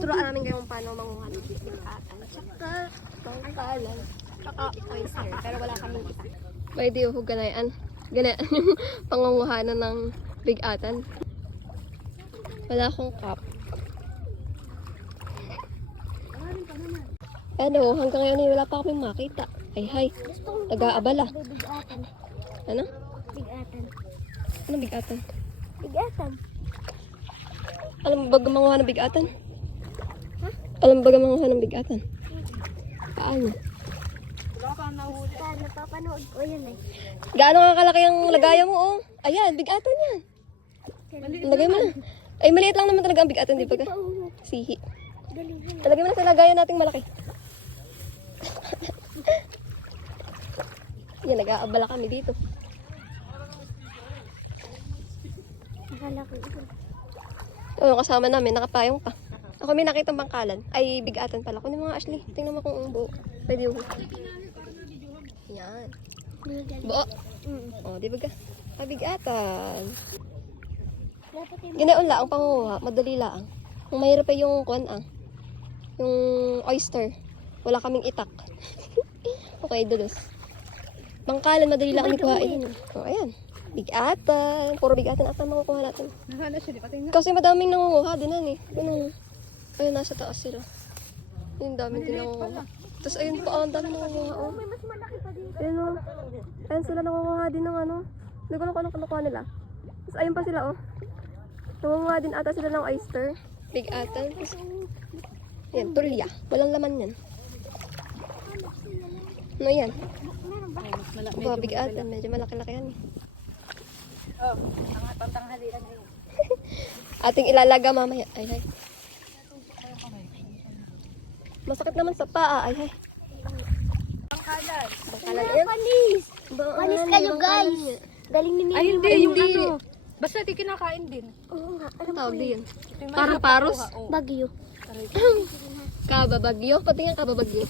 Tuturuan namin kayo kung paano manguha ng bigatan. Tsaka, bangkalan. Tsaka, oyster. Pero wala kaming isa. May di uhog ganayan. Ganayan yung pangunguhanan ng bigatan. Wala akong cup. Ano, hanggang ngayon ay wala pa kaming makita. Ay, hay. Nag-aabala. Ano? Bigatan. Ano bigatan? Bigatan. Alam mo ba manguha ng bigatan? Ha? Alam mo ba manguha ng bigatan? Paano? Napapanood ko yun eh. Gaano nga kalaki ang lagayan mo, oh? Ayan, bigatan yan. Lagay mo na. Ay, maliit lang naman talaga ang bigatan, di ba ka? Sihi. Lagay mo na sa lagayan nating malaki. Yan, nag-aabala kami dito. Nakalaki ito. Oo, kasama namin, nakapayong pa. Ako may nakitang bangkalan. Ay, bigatan pala. Kunin mo nga, Ashley. Tingnan mo kung ang buo. Pwede yung... Yan. Buo. O, di ba ka? Ay, bigatan. Ginaon lang, ang panguha. Madali lang. Kung mahirap pa yung kuwan, yung oyster. Wala kaming itak. Okay, dulos. Bangkalan, madali lang ang ikuhain. O, ayan. Bigatan. Puro bigatan ata makukuha natin. Nakala siya, di patingin. Kasi madaming nangunguha din eh. Ganun. Ayun, nasa taas sila. Yung dami din nangunguha. Tapos ayun pa, ang dami nangunguha. Oh. Ayun o. Ayun sila nangunguha din ng ano. Hindi ko lang kung ano kinukuha nila. Tapos ayun pa sila oh. Nangunguha din ata sila ng oyster. Bigatan. Yan, tulya. Walang laman yan. Ano yan? Aba, bigatan. Medyo malaki-laki yan eh. Oh, pantanghalian ngayon. Ating ilalaga mamaya. Ay, ay. Masakit naman sa paa. Ay, ay. Bangkalan. Bangkalan yan. Panis! Panis kayo guys! Galing ni Ay, hindi. Ay, Yung hindi. ano. Basta di kinakain din. Oo nga. Ano tawag din? Yung Parang mahirap paros? makuha, oh. Bagyo. Kababagyo? Pati nga kababagyo.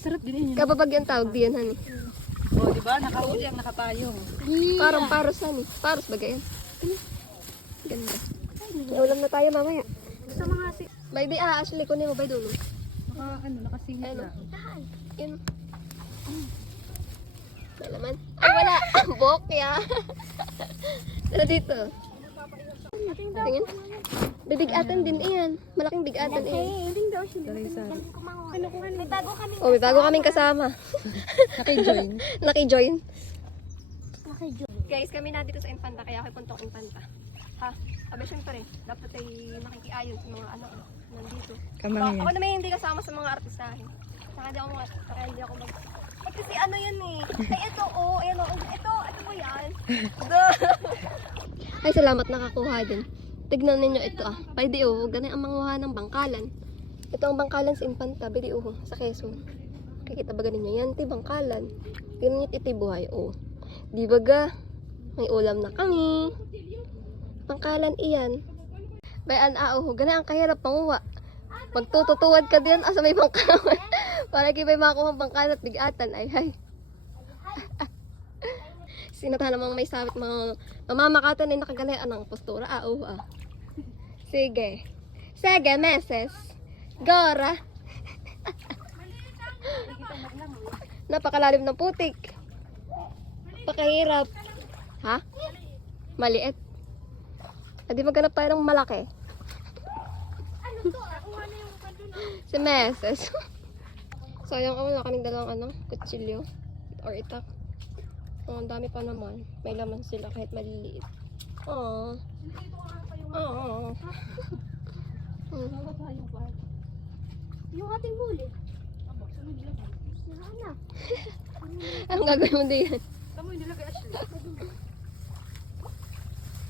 Sarap din yun. Kababagyo ang tawag din, honey. Oh, di ba? Nakahuli ang nakapayong. Parang paros, honey. Paros ba ganyan? Ganda. May ulam na tayo mamaya. Sa mga si... By the Ashley, kunin mo ba dulo? Nakasingit Ano? na. Yun. May laman. Ay, wala! Bokya! Tara dito. Tingin. Bibigatan din iyan. Malaking bigatan iyan. May bago kami. Oh, may bago kaming kasama. Naki-join. Naki-join. Nakajo. Guys, kami na dito sa Infanta, kaya ako puntong Infanta. Ha? Sabi syempre, dapat ay makikiayon sa mga ano, nandito. Ako naman hindi kasama sa mga artistahin. Saka hindi ako kaya hindi ako mag... Eh, kasi ano yun eh. Ay, ito, oh, ayan, oh, ito ba yan? Ay, salamat nakakuha din. Tignan ninyo ito Pwede ganun ang manguha ng bangkalan. Ito ang bangkalan sa Infanta, pwede sa Quezon. Kikita ba ganin nyo? Yan, ito bangkalan. Ganun iti buhay, Di ba ga? May ulam na kami. Bangkalan iyan. Bayan ganun ang kahirap panguha. Magtututuwad ka din sa may bangkalan. Para kaya may makuha bangkalan at bigatan. Ay, hay. Sinata namang may sabit mga mamamakatan ay nakaganayaan ng postura. Sige. Sige, meses. Gora. Napakalalim ng putik. Pakahirap. Ha? Maliit. Adi maghanap tayo ng malaki. Si meses. Sayang wala kaming dalawang kutsilyo or itak. Ang dami pa naman. May laman sila kahit maliliit. Aww. Aww. Yung ating huli. Anong gagawin mo diyan? Tama yung nilagay Ashley.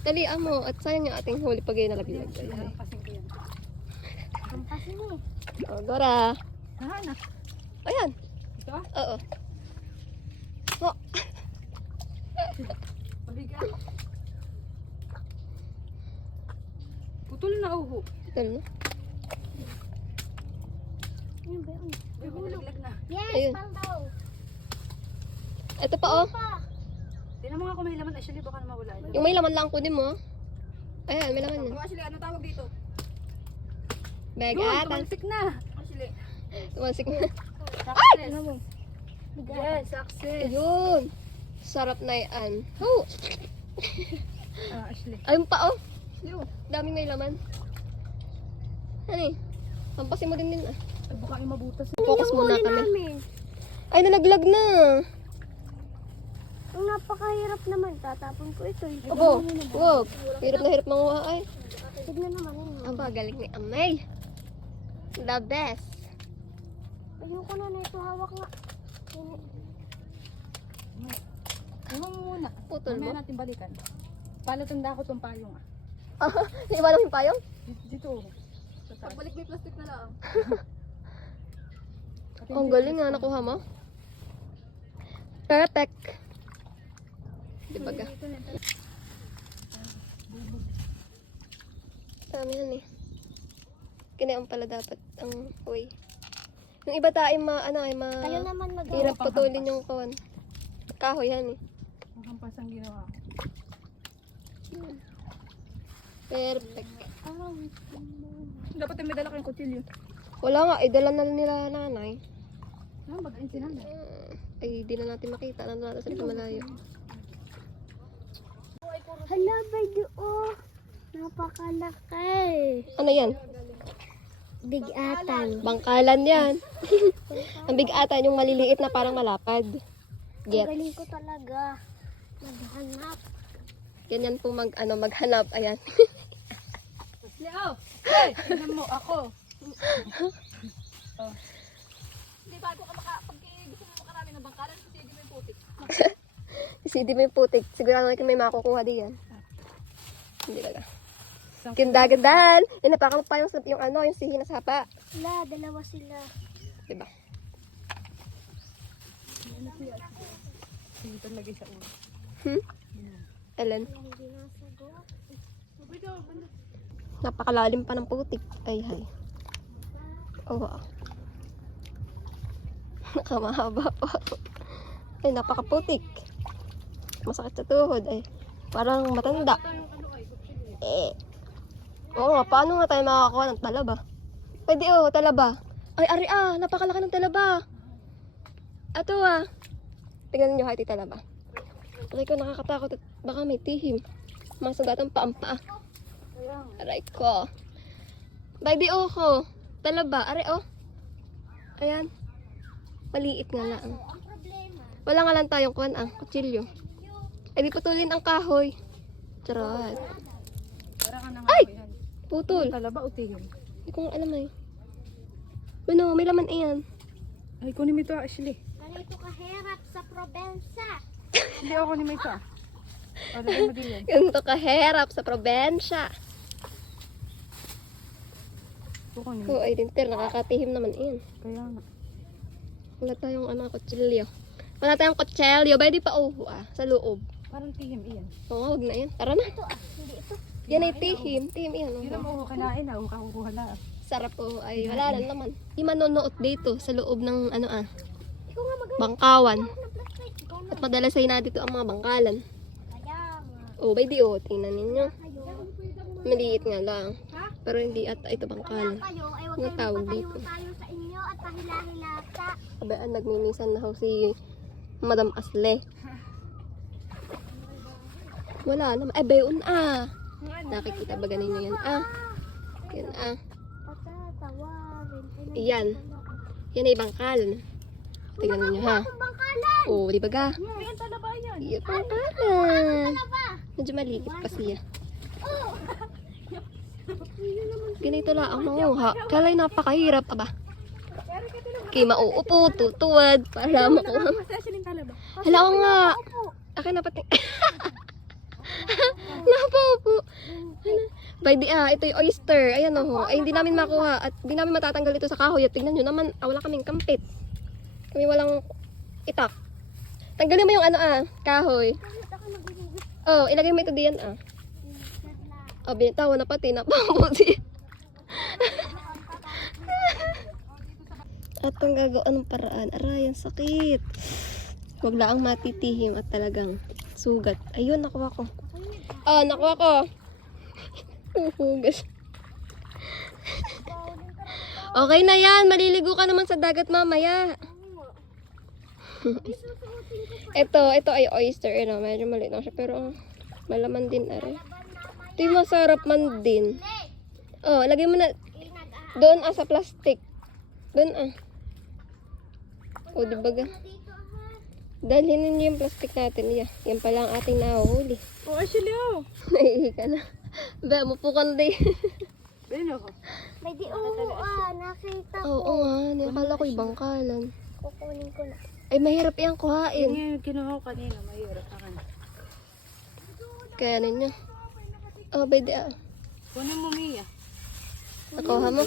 Dalian mo at sayang yung ating huli pag yung nalaglag. Kasing ko yan. Kampasin mo. Dora. Nahana. Ayan. Ito Oo. Mabigat. Putol na uho. Tignan mo. Yun ba yun? Uy, maglaglag na. Yes, Ayun. pang daw. Ito pa Tingnan mo nga kung may laman Ashley, baka na mawala. Yung may laman lang kunin mo. Ayan, may laman yan. Ashley, ano tawag dito? Bagatan. Tumalsik na. Ashley. Tumasik na. Success. Yes, success. Ayun. Sarap na yan. Oh, Ashley. ayun pa oh. Yo. Daming may laman. Ano eh? Pampasin mo din ah. Ay, baka yung mabutas. Focus muna kami. namin. Ay, nalaglag na. Ang napakahirap naman. Tatapon ko ito. Abo, wag. Hirap na hirap manguha ay. Tignan naman yun. Aba, galing ni Amay. The best. Ayoko na na ito. Hawak nga. Iwan mo muna. Putol mo. Mamaya natin balikan. Palatanda ko tong payong ah. Iwan mo yung payong? Dito. Pagbalik may plastic na lang. Ang galing nga, nakuha mo. Perfect. Diba ga? Dami yan eh. Kinaon pala dapat ang way. Yung iba tayo Kayo naman mag- hirap putulin yung kawan. Kahoy yan eh. Makampas ang ginawa ko. Perfect. Dapat may dala kayong kutsilyo. Wala nga, dala na nila nanay. Ano ba gain sinanda? Ay, di na natin makita. Nandun natin sa likod malayo. Hala, baby, oh. Napakalaki. Ano yan? Bigatan. Bangkalan yan. Ang bigatan, yung maliliit na parang malapad. Ang Get. galing ko talaga. Maghanap. Ganyan po maghanap. Ayan. Leo! Hey! Tignan mo ako. Hindi bago ka pag gusto mo makarami ng bangkalan, kasi hindi mo yung putik. Isidi mo yung putik. Sigurado na may makukuha diyan. Hindi talaga. Ganda-gandahan. Inapakan mo pa yung sihi na sapa. Wala, dalawa sila. Diba? Hindi talaga sa ulo. Ellen. Hindi nasagot. Napakalalim pa ng putik. Ay, hay. Oh, wow. Nakamahaba pa. Ay, napakaputik. Masakit sa tuhod. Ay, parang matanda. Oo nga, paano nga tayo makakakuha ng talaba? Pwede talaba. Ay, ari napakalaki ng talaba. Ato tingnan nyo hati talaba. Aray ko, nakakatakot at baka may tihim. Masugatan pa ang paa. Aray ko. Baby ko. Talaba. Aray Ayan. Maliit nga lang. Ang problema, Wala nga lang tayong kutsilyo. Ay, di putulin ang kahoy. Charot. Para ka nang Ay! yan. Putol. Talaba o tigil? Hindi ko nga alam eh. Ano, may laman iyan. Ay, kunin mo ito Ashley. ganito kahirap sa probensya. Hindi ako kunin mo ito ah. O, dali madilyan. Ganito kahirap sa probensya. Kukunin mo. Oo, ay dinter, nakakatihim naman iyan. Kaya nga. Wala tayong kutsilyo. Wala tayong kutsilyo. Ba, di pa sa loob. Parang tihim iyan. Oo, wag na yan. Tara na. Hindi ito. Yan ay tihim. Tihim iyan. Hindi mo ako kinain ah. Huwag ka kukuha na. Sarap ay wala na naman. Di manonood dito sa loob ng Ikaw nga mag- bangkawan. ng plastic. Ikaw na. At madalas ay na dito ang mga bangkalan. Kaya nga. Oh, bay di tingnan ninyo. Kayo. Maliit nga lang. Pero hindi ata ito bangkalan. Kayo ay huwag Ano kayong tawag patayo dito? tayo sa inyo at pahila-hilata. Kabaan, nagmimisan na ho si Madam Asle. Wala naman. Ay, bayon Nakikita ba ganin nyo yan? Yan Patatawarin. Iyan. Yan ay bangkalan. Tingnan ninyo ha. Ang bangkalan. Oh, di ba ga? Ayan, talaba yan. Yan bangkalan. Ba? Medyo maliit pa siya. Oh. Ganito lang ang manguha. Kalay napakahirap. Aba. Kaya mauupo, tutuwad. Para makuha. Masaya siya ng talaba. Hala ko nga. Akin na pati. Napaupo. Pwede ito yung oyster. Ayan ay hindi namin makuha. At hindi namin matatanggal ito sa kahoy. At tignan nyo naman, wala kaming kampit. Kami walang itak. Tanggalin mo yung kahoy. Oh, ilagay mo ito diyan Oh, binitawa na pati. Napaupo siya. At kung gagawin ng paraan, aray, ang sakit. Huwag laang matitihim at talagang sugat. Ayun, nakuha ko. Nakuha ko. Huhugas. Okay na yan. Maliligo ka naman sa dagat mamaya. ito ay oyster. Ano, medyo maliit lang siya. Pero malaman din. Are. Ito yung masarap man din. Oh, lagay mo na. Doon sa plastic. Doon Oh, di ba ga? Dalhin ninyo yung plastic natin. Yeah. Yan pala ang ating nahuhuli. Oh, actually, oh. Naihi ka na. Ba, mapukan din. Ayun ako. May di nakita ko. Oo nga. Nakala ko yung bangkalan. Kukunin ko na. Ay, mahirap yung kuhain. Yung kinuha ko kanina, mahirap sa kanya. Kaya ninyo. Oh, pwede Kunin mo, Mia. Nakuha mo?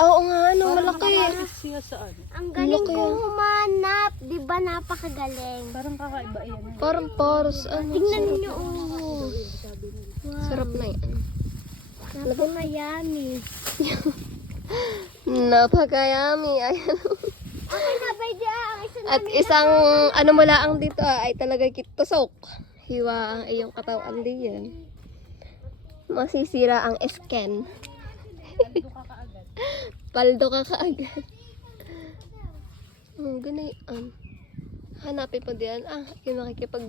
Oo nga, ano, malaki. Siya saan? Ang galing Laki, kong humanap. Di ba napakagaling? Parang kakaiba yan. Parang paros, ano. Tingnan sarap. niyo, oh. Sarap na yan. Napaka-yummy. Napakayami. Ayan. Okay na, by the ang isa na. At isang, ano mo lang dito ay talaga kitusok. Hiwa ang iyong katawan diyan. Masisira ang skin. Paldo ka kaagad. Ganayan. Hanapin mo diyan. Yung makikipag...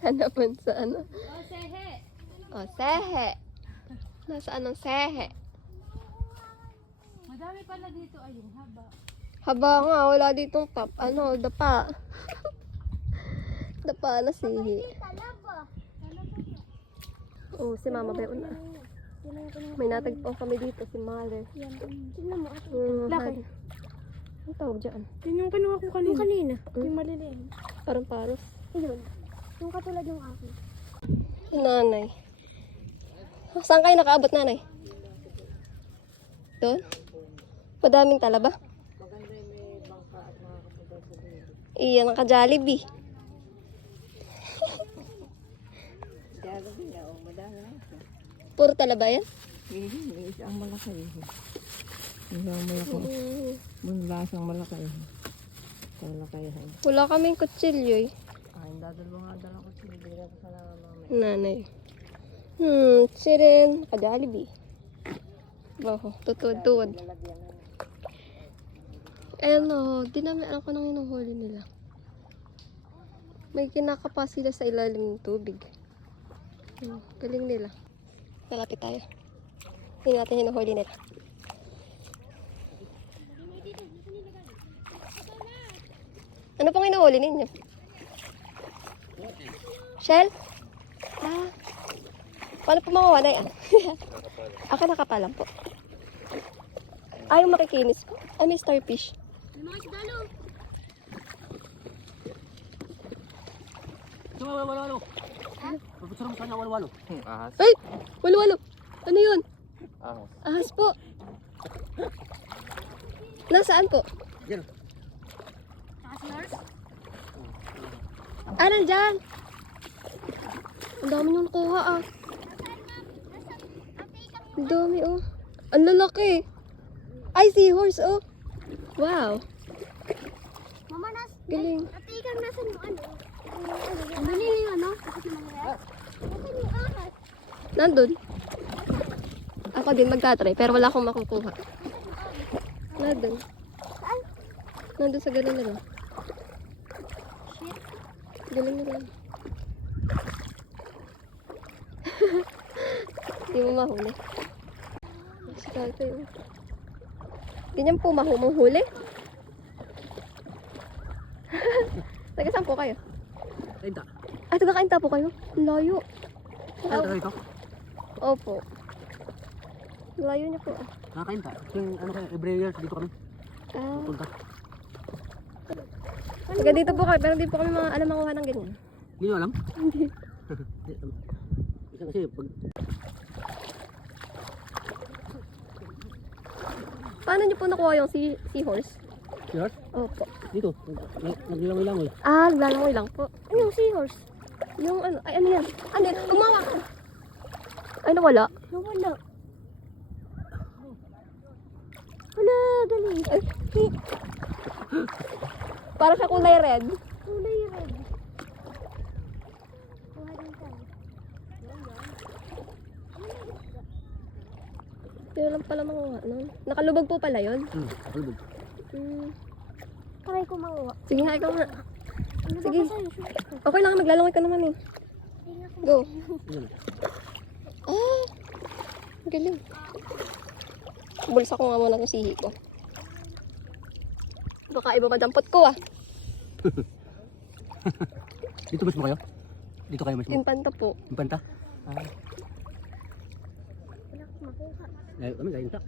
Hanapan sa ano? Sehe. Nasaan ang sehe? Madami pala dito. Ayun, haba. Haba nga, wala ditong top. Ano, dapa. Dapa na sihi. Oh, si Mama Beon na. May natagpong kami dito, si Mother. Tingnan mo. Laki. Ang tawag dyan? Yun yung kinuha ko kanina. Yung kanina. Yung maliliit. Parang paros. Ayun. Yung katulad ng akin. Si Nanay. Saan kayo nakaabot, Nanay? Doon? Madaming talaba? Iyan, naka-Jollibee. Puro talaba yan? Ang malaki. Ang malaki. Lasang malaki. Malaki. Wala kaming kutsilyo eh. Ay, dadalwa nga dala ko sinibira ko sa mama. Nanay. Siren, naka-Jollibee. Baho, tutuwad-tuwad. Ayan o, di namin alam kung anong hinuhuli nila. May kinakapa sila sa ilalim ng tubig. Galing nila. Malapit tayo. Hindi natin hinuhuli nila. Ano pang hinuhuli ninyo? Shell? Paano po mga wanay Ako nakapalam po. Yung makikinis po. May starfish. May mga isda, no? Walo. Pagpapasarang sa kanya, walo. Ahas. Ay! Walo-walo! Ano yun? Ahas. Ahas po. Nasaan po? Yan. Nandyan! Ang dami niyong nakuha Ang dami Ang lalaki. Ay, seahorse Wow. Mama, Galing. ate, ikaw nasan yung ano? Ang binili yung ano? Nasan yung ahas? Nandun. Ako din magtatry, pero wala akong makukuha. Nandun. Saan? Nandun sa galing nila. Galing nila. Hindi mo mahuli. Si tatay Ganyan po mahuli. Taga saan po kayo? Kainta. Taga-kainta po kayo? Ang layo. Ano ito? Opo. Ang layo niya po. Kakainta. Yung ano kayo, every year dito kami. Punta. Taga dito po kayo, pero hindi po kami mga alam makuha ng ganyan. Hindi nyo alam? Hindi. Kasi pag... Paano niyo po nakuha yung seahorse? Seahorse? Opo. Dito. Naglalangoy-langoy. Naglalangoy lang po. Ano yung seahorse? Yung ano, ay ano yan? Ano yan? Tumawa ka. Ay nawala. Nawala. Wala, galing. Ay. Para sa kulay red. Kulay red. Kuha din tayo. Pero lang pala manguha nun. Nakalubog po pala yun. Nakalubog. Try ko manguha. Sige nga, ikaw nga. Ano Sige. ba sa'yo? Okay lang, maglalangoy ka naman eh. Go. Yun. Ah! Galing. Bulsa ko nga muna ng sihi ko. Baka iba madampot ko ah. Dito mismo kayo? Dito kayo mismo? Impanta po. Yung panta? Wala ko makuha. Kami kayo intak.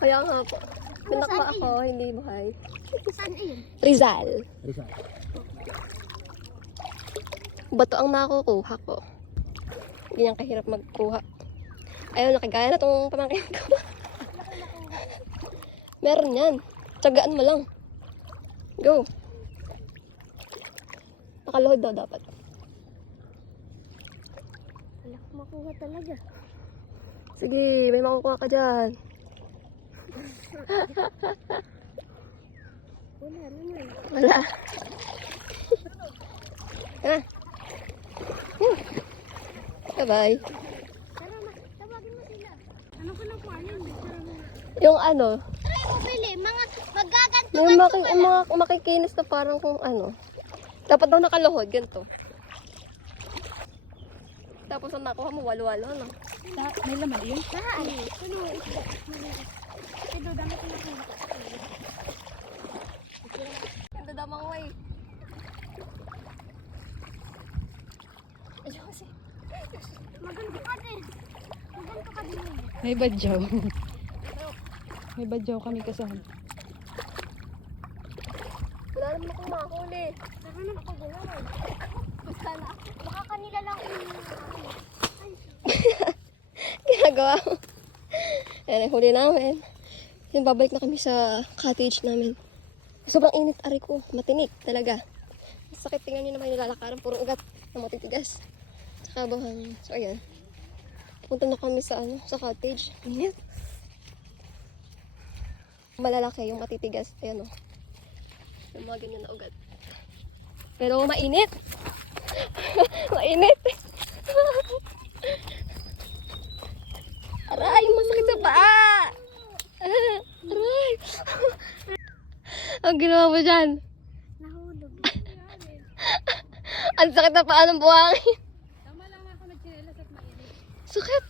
Kaya nga po. Pinak saan pa ako, hindi buhay. Saan ayun? Rizal. Risa. Bato ang nakukuha ko. Hindi niyang kahirap magkuha. Ayun, nakagaya na itong pamangkin ko. Meron yan. Tsagaan mo lang. Go. Nakaluhod daw dapat. Wala ko makuha talaga. Sige, may makukuha ka dyan. Wala naman. Wala. Ha? Bye-bye. Tara, tawagin mo sila. Ano ko na kung ano yun? Yung ano, Try mo bili. Mga magaganto. yung makikinis na parang kung ano. Dapat daw nakaluhod, ganito. Tapos ang nakuha mo, walo-walo, ano? May laman yun? Saan? Kuno mo isda. Ito, dami ko nakuha. Ganda daw mga way. Ayun kasi. Maganto ka din. Maganto ka din. May badyaw. May badyaw kami kasama. Wala naman akong makahuli. Tara na ako gulawin. Basta na. Baka kanila lang Ginagawa ko. Ayan, ang huli namin. Yung babalik na kami sa cottage namin. Sobrang init, ari ko. Matinik talaga. Sakit, tingnan nyo naman yung nilalakaran. Puro ugat na matitigas. Tsaka buhangin. So, ayan. Punta na kami sa, sa cottage. Init. Malalaki yung matitigas. Ayan o. Yung mga ganyan na ugat. Pero mainit. Mainit. Aray, masakit sa paa. Aray. Ang ginawa mo dyan? nahulog. Ang sakit na paa ng buhangin. Tama lang ako nagchinelas at mainit. Sakit.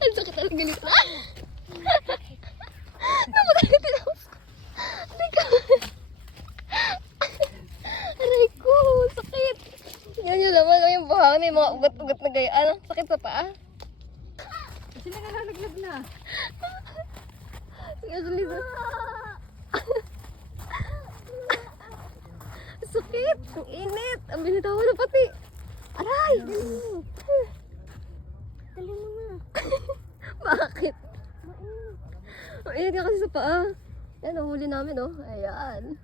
Ang sakit talaga nito. Namatay ako. Aray ko. Aray ko, sakit. Yan yun naman, yung buhangin, may mga ugat-ugat na gayaan. Ang sakit sa paa. Kasi nalalaglag na. Sige, sulisan. Sakit. Ang init. Ang binitawan na pati. Aray! Dali mo nga. Bakit? Mainit. Ang init ka kasi sa paa. Yan, nahuli namin, oh. Ayan.